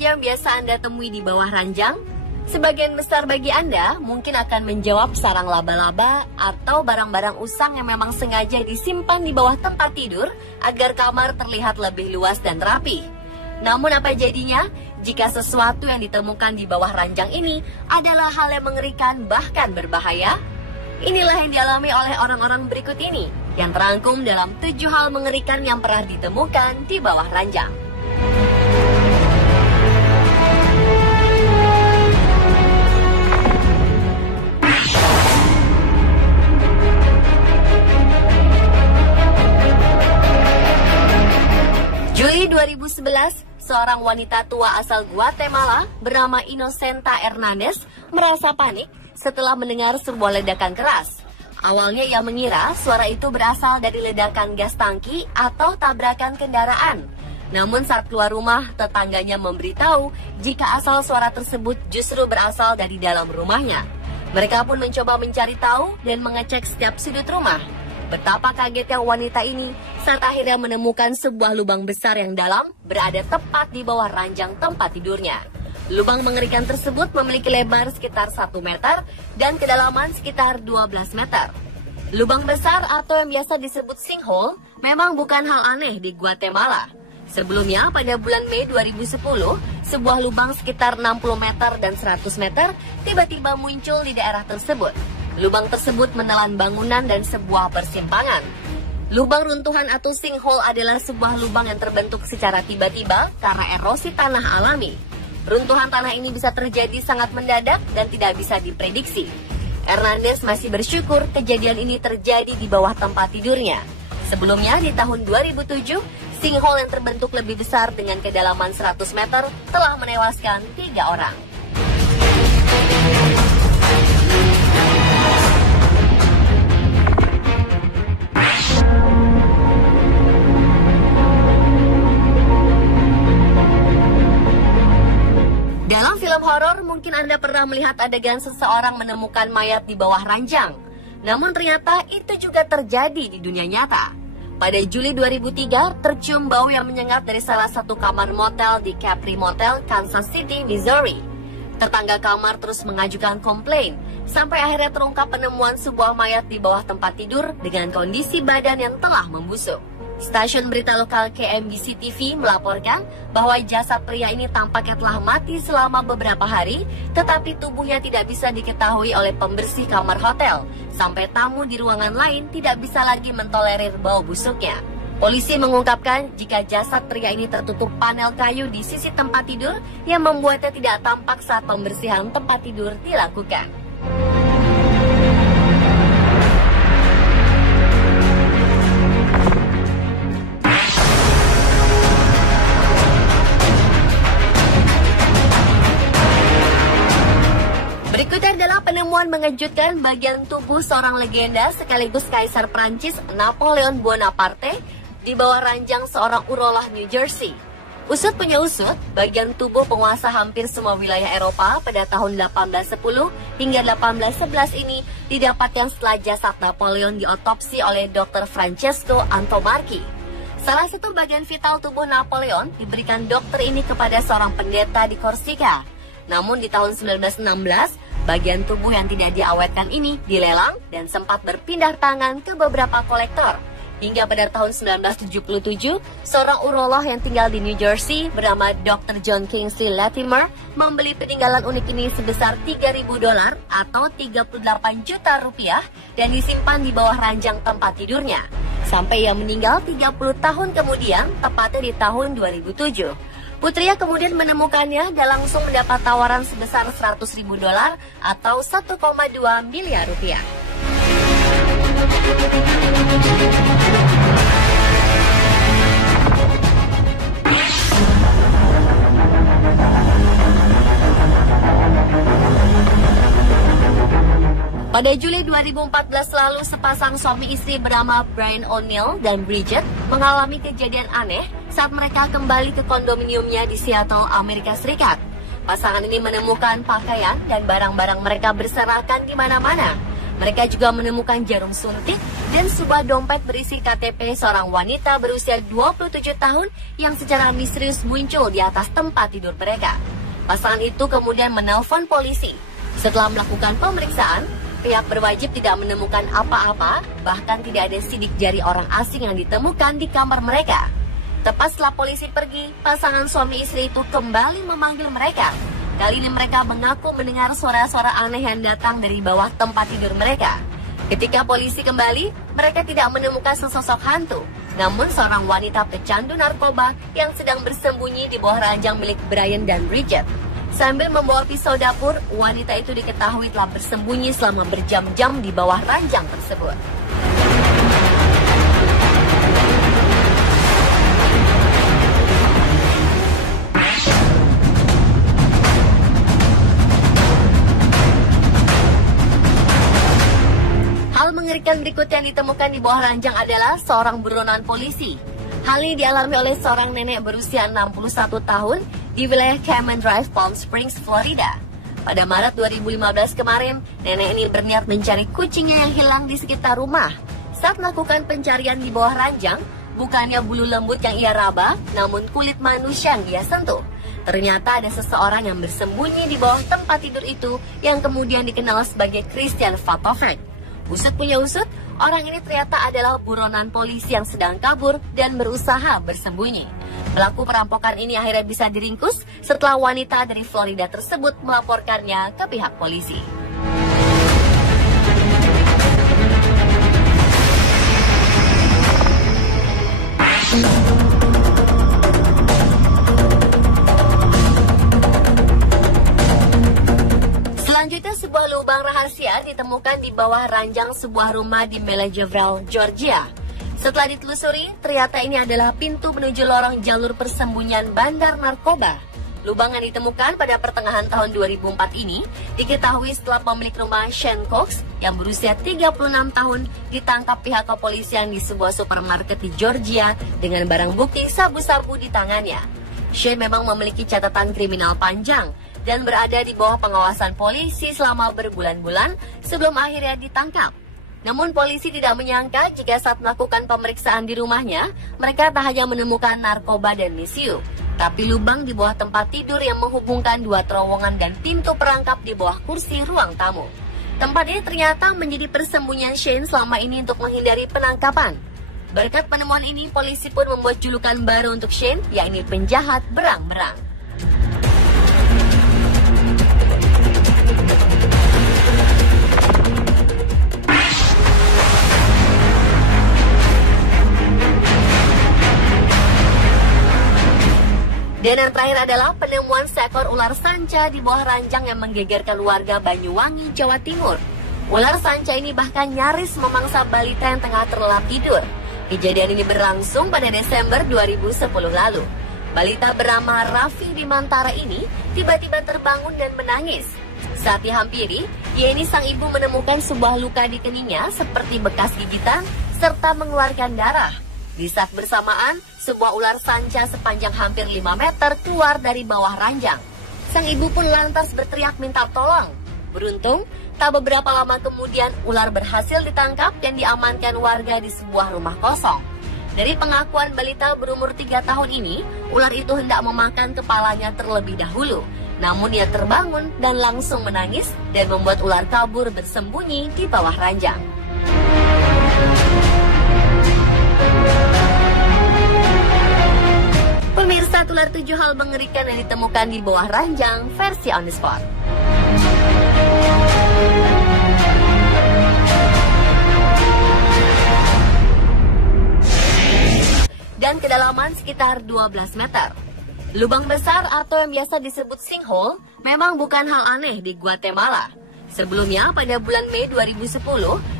saja yang biasa Anda temui di bawah ranjang? Sebagian besar bagi Anda mungkin akan menjawab sarang laba-laba atau barang-barang usang yang memang sengaja disimpan di bawah tempat tidur agar kamar terlihat lebih luas dan rapi. Namun apa jadinya jika sesuatu yang ditemukan di bawah ranjang ini adalah hal yang mengerikan bahkan berbahaya? Inilah yang dialami oleh orang-orang berikut ini yang terangkum dalam 7 hal mengerikan yang pernah ditemukan di bawah ranjang. Juli 2011, seorang wanita tua asal Guatemala bernama Inocenta Hernandez merasa panik setelah mendengar sebuah ledakan keras. Awalnya ia mengira suara itu berasal dari ledakan gas tangki atau tabrakan kendaraan. Namun saat keluar rumah, tetangganya memberitahu jika asal suara tersebut justru berasal dari dalam rumahnya. Mereka pun mencoba mencari tahu dan mengecek setiap sudut rumah. Betapa kagetnya wanita ini saat akhirnya menemukan sebuah lubang besar yang dalam berada tepat di bawah ranjang tempat tidurnya. Lubang mengerikan tersebut memiliki lebar sekitar 1 meter dan kedalaman sekitar 12 meter. Lubang besar atau yang biasa disebut sinkhole memang bukan hal aneh di Guatemala. Sebelumnya pada bulan Mei 2010, sebuah lubang sekitar 60 meter dan 100 meter tiba-tiba muncul di daerah tersebut. Lubang tersebut menelan bangunan dan sebuah persimpangan. Lubang runtuhan atau sinkhole adalah sebuah lubang yang terbentuk secara tiba-tiba karena erosi tanah alami. Runtuhan tanah ini bisa terjadi sangat mendadak dan tidak bisa diprediksi. Hernandez masih bersyukur kejadian ini terjadi di bawah tempat tidurnya. Sebelumnya di tahun 2007, sinkhole yang terbentuk lebih besar dengan kedalaman 100 meter telah menewaskan 3 orang. Dalam film horor, mungkin Anda pernah melihat adegan seseorang menemukan mayat di bawah ranjang. Namun ternyata itu juga terjadi di dunia nyata. Pada Juli 2003, tercium bau yang menyengat dari salah satu kamar motel di Capri Motel, Kansas City, Missouri. Tetangga kamar terus mengajukan komplain, sampai akhirnya terungkap penemuan sebuah mayat di bawah tempat tidur dengan kondisi badan yang telah membusuk. Stasiun berita lokal KMBC TV melaporkan bahwa jasad pria ini tampaknya telah mati selama beberapa hari, tetapi tubuhnya tidak bisa diketahui oleh pembersih kamar hotel, sampai tamu di ruangan lain tidak bisa lagi mentolerir bau busuknya. Polisi mengungkapkan jika jasad pria ini tertutup panel kayu di sisi tempat tidur yang membuatnya tidak tampak saat pembersihan tempat tidur dilakukan. Berikutnya adalah penemuan mengejutkan bagian tubuh seorang legenda sekaligus Kaisar Prancis Napoleon Bonaparte di bawah ranjang seorang urolog New Jersey. Usut punya usut, bagian tubuh penguasa hampir semua wilayah Eropa pada tahun 1810 hingga 1811 ini didapatkan setelah jasad Napoleon diotopsi oleh Dr. Francesco Antomarchi. Salah satu bagian vital tubuh Napoleon diberikan dokter ini kepada seorang pendeta di Korsika. Namun di tahun 1916, bagian tubuh yang tidak diawetkan ini dilelang dan sempat berpindah tangan ke beberapa kolektor. Hingga pada tahun 1977, seorang urolog yang tinggal di New Jersey bernama Dr. John Kingsley Latimer membeli peninggalan unik ini sebesar $3.000 atau 38 juta rupiah dan disimpan di bawah ranjang tempat tidurnya. Sampai ia meninggal 30 tahun kemudian, tepatnya di tahun 2007. Putrinya kemudian menemukannya dan langsung mendapat tawaran sebesar $100.000 atau 1,2 miliar rupiah. Pada Juli 2014 lalu, sepasang suami istri bernama Brian O'Neill dan Bridget mengalami kejadian aneh saat mereka kembali ke kondominiumnya di Seattle, Amerika Serikat. Pasangan ini menemukan pakaian dan barang-barang mereka berserakan di mana-mana. Mereka juga menemukan jarum suntik dan sebuah dompet berisi KTP seorang wanita berusia 27 tahun yang secara misterius muncul di atas tempat tidur mereka. Pasangan itu kemudian menelpon polisi. Setelah melakukan pemeriksaan, pihak berwajib tidak menemukan apa-apa, bahkan tidak ada sidik jari orang asing yang ditemukan di kamar mereka. Tepat setelah polisi pergi, pasangan suami istri itu kembali memanggil mereka. Kali ini mereka mengaku mendengar suara-suara aneh yang datang dari bawah tempat tidur mereka. Ketika polisi kembali, mereka tidak menemukan sesosok hantu, namun seorang wanita pecandu narkoba yang sedang bersembunyi di bawah ranjang milik Brian dan Bridget. Sambil membawa pisau dapur, wanita itu diketahui telah bersembunyi selama berjam-jam di bawah ranjang tersebut. Hal mengerikan berikutnya yang ditemukan di bawah ranjang adalah seorang buronan polisi. Hal ini dialami oleh seorang nenek berusia 61 tahun di wilayah Cayman Drive, Palm Springs, Florida. Pada Maret 2015 kemarin, nenek ini berniat mencari kucingnya yang hilang di sekitar rumah. Saat melakukan pencarian di bawah ranjang, bukannya bulu lembut yang ia raba, namun kulit manusia yang ia sentuh. Ternyata ada seseorang yang bersembunyi di bawah tempat tidur itu yang kemudian dikenal sebagai Christian Vatovec. Usut punya usut, orang ini ternyata adalah buronan polisi yang sedang kabur dan berusaha bersembunyi. Pelaku perampokan ini akhirnya bisa diringkus setelah wanita dari Florida tersebut melaporkannya ke pihak polisi. Selanjutnya, sebuah lubang rahasia ditemukan di bawah ranjang sebuah rumah di Milledgeville, Georgia. Setelah ditelusuri, ternyata ini adalah pintu menuju lorong jalur persembunyian bandar narkoba. Lubang yang ditemukan pada pertengahan tahun 2004 ini diketahui setelah pemilik rumah Shane Cox yang berusia 36 tahun ditangkap pihak kepolisian di sebuah supermarket di Georgia dengan barang bukti sabu-sabu di tangannya. Shane memang memiliki catatan kriminal panjang dan berada di bawah pengawasan polisi selama berbulan-bulan sebelum akhirnya ditangkap. Namun polisi tidak menyangka jika saat melakukan pemeriksaan di rumahnya, mereka tak hanya menemukan narkoba dan misiu, tapi lubang di bawah tempat tidur yang menghubungkan dua terowongan dan pintu perangkap di bawah kursi ruang tamu. Tempat ini ternyata menjadi persembunyian Shane selama ini untuk menghindari penangkapan. Berkat penemuan ini, polisi pun membuat julukan baru untuk Shane, yakni penjahat berang-berang. Dan yang terakhir adalah penemuan seekor ular sanca di bawah ranjang yang menggegerkan warga Banyuwangi, Jawa Timur. Ular sanca ini bahkan nyaris memangsa balita yang tengah terlelap tidur. Kejadian ini berlangsung pada Desember 2010 lalu. Balita bernama Raffi Dimantara ini tiba-tiba terbangun dan menangis. Saat dihampiri, Yeni sang ibu menemukan sebuah luka di keningnya seperti bekas gigitan serta mengeluarkan darah. Di saat bersamaan, sebuah ular sanca sepanjang hampir 5 meter keluar dari bawah ranjang. Sang ibu pun lantas berteriak minta tolong. Beruntung, tak beberapa lama kemudian ular berhasil ditangkap dan diamankan warga di sebuah rumah kosong. Dari pengakuan balita berumur 3 tahun ini, ular itu hendak memakan kepalanya terlebih dahulu. Namun ia terbangun dan langsung menangis dan membuat ular kabur bersembunyi di bawah ranjang. Pemirsa, tular 7 hal mengerikan yang ditemukan di bawah ranjang versi on the spot. Dan kedalaman sekitar 12 meter. Lubang besar atau yang biasa disebut sinkhole memang bukan hal aneh di Guatemala. Sebelumnya, pada bulan Mei 2010,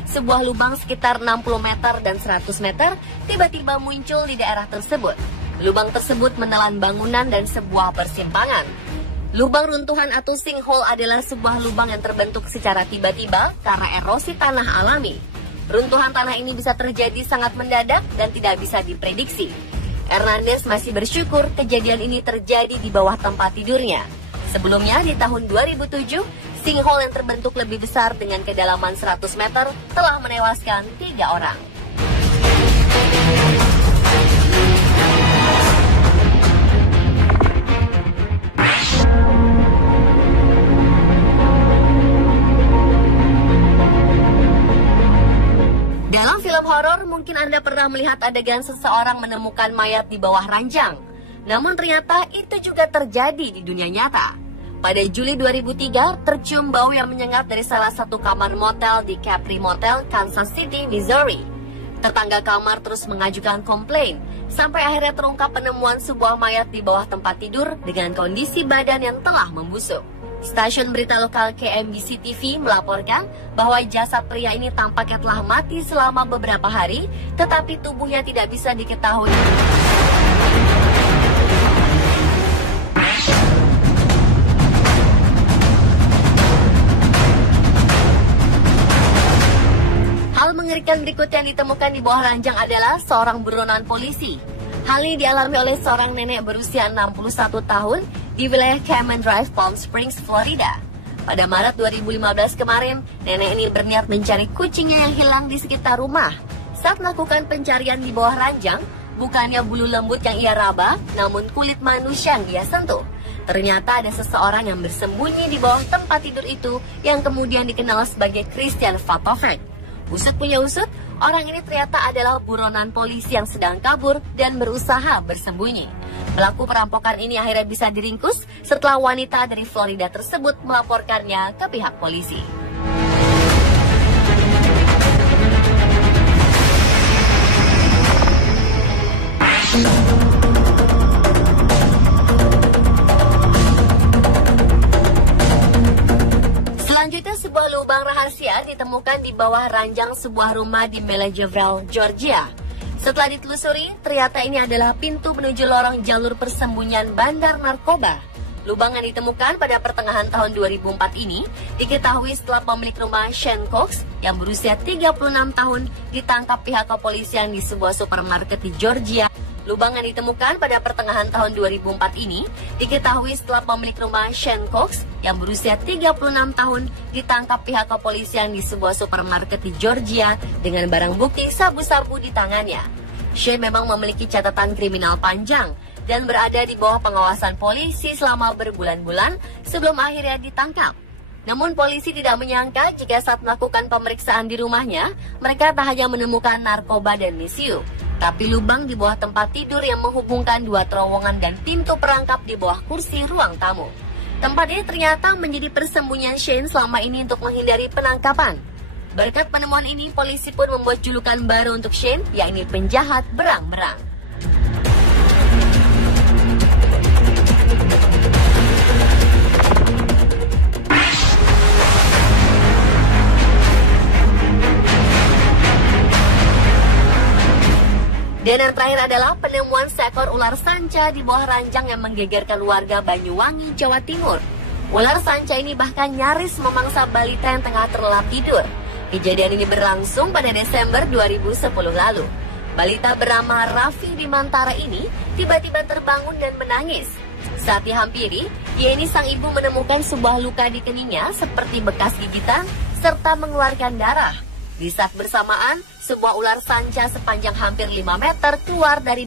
sebuah lubang sekitar 60 meter dan 100 meter tiba-tiba muncul di daerah tersebut. Lubang tersebut menelan bangunan dan sebuah persimpangan. Lubang runtuhan atau sinkhole adalah sebuah lubang yang terbentuk secara tiba-tiba karena erosi tanah alami. Runtuhan tanah ini bisa terjadi sangat mendadak dan tidak bisa diprediksi. Hernandez masih bersyukur kejadian ini terjadi di bawah tempat tidurnya. Sebelumnya di tahun 2007, Sinkhole yang terbentuk lebih besar dengan kedalaman 100 meter telah menewaskan 3 orang. Dalam film horor, mungkin Anda pernah melihat adegan seseorang menemukan mayat di bawah ranjang. Namun ternyata itu juga terjadi di dunia nyata. Pada Juli 2003, tercium bau yang menyengat dari salah satu kamar motel di Capri Motel, Kansas City, Missouri. Tetangga kamar terus mengajukan komplain, sampai akhirnya terungkap penemuan sebuah mayat di bawah tempat tidur dengan kondisi badan yang telah membusuk. Stasiun berita lokal KMBC TV melaporkan bahwa jasad pria ini tampaknya telah mati selama beberapa hari, tetapi tubuhnya tidak bisa diketahui. Hal mengerikan berikutnya yang ditemukan di bawah ranjang adalah seorang buronan polisi. Hal ini dialami oleh seorang nenek berusia 61 tahun di wilayah Cayman Drive, Palm Springs, Florida. Pada Maret 2015 kemarin, nenek ini berniat mencari kucingnya yang hilang di sekitar rumah. Saat melakukan pencarian di bawah ranjang, bukannya bulu lembut yang ia raba, namun kulit manusia yang ia sentuh. Ternyata ada seseorang yang bersembunyi di bawah tempat tidur itu yang kemudian dikenal sebagai Christian Vatovec. Usut punya usut, orang ini ternyata adalah buronan polisi yang sedang kabur dan berusaha bersembunyi. Pelaku perampokan ini akhirnya bisa diringkus setelah wanita dari Florida tersebut melaporkannya ke pihak polisi. Selanjutnya, sebuah lubang rahasia ditemukan di bawah ranjang sebuah rumah di Milledgeville, Georgia. Setelah ditelusuri, ternyata ini adalah pintu menuju lorong jalur persembunyian bandar narkoba. Lubang yang ditemukan pada pertengahan tahun 2004 ini diketahui setelah pemilik rumah Shane Cox yang berusia 36 tahun ditangkap pihak kepolisian di sebuah supermarket di Georgia. Lubang yang ditemukan pada pertengahan tahun 2004 ini diketahui setelah pemilik rumah Shane Cox yang berusia 36 tahun ditangkap pihak kepolisian di sebuah supermarket di Georgia dengan barang bukti sabu-sabu di tangannya. Shane memang memiliki catatan kriminal panjang dan berada di bawah pengawasan polisi selama berbulan-bulan sebelum akhirnya ditangkap. Namun polisi tidak menyangka jika saat melakukan pemeriksaan di rumahnya, mereka tak hanya menemukan narkoba dan misiu, tapi lubang di bawah tempat tidur yang menghubungkan dua terowongan dan pintu perangkap di bawah kursi ruang tamu. Tempat ini ternyata menjadi persembunyian Shane selama ini untuk menghindari penangkapan. Berkat penemuan ini, polisi pun membuat julukan baru untuk Shane, yakni penjahat berang-berang. Dan yang terakhir adalah penemuan seekor ular sanca di bawah ranjang yang menggegerkan warga Banyuwangi, Jawa Timur. Ular sanca ini bahkan nyaris memangsa balita yang tengah terlelap tidur. Kejadian ini berlangsung pada Desember 2010 lalu. Balita bernama Raffi Bimantara ini tiba-tiba terbangun dan menangis. Saat dihampiri, Yeni sang ibu menemukan sebuah luka di keningnya seperti bekas gigitan serta mengeluarkan darah. Di saat bersamaan, sebuah ular sanca sepanjang hampir 5 meter keluar dari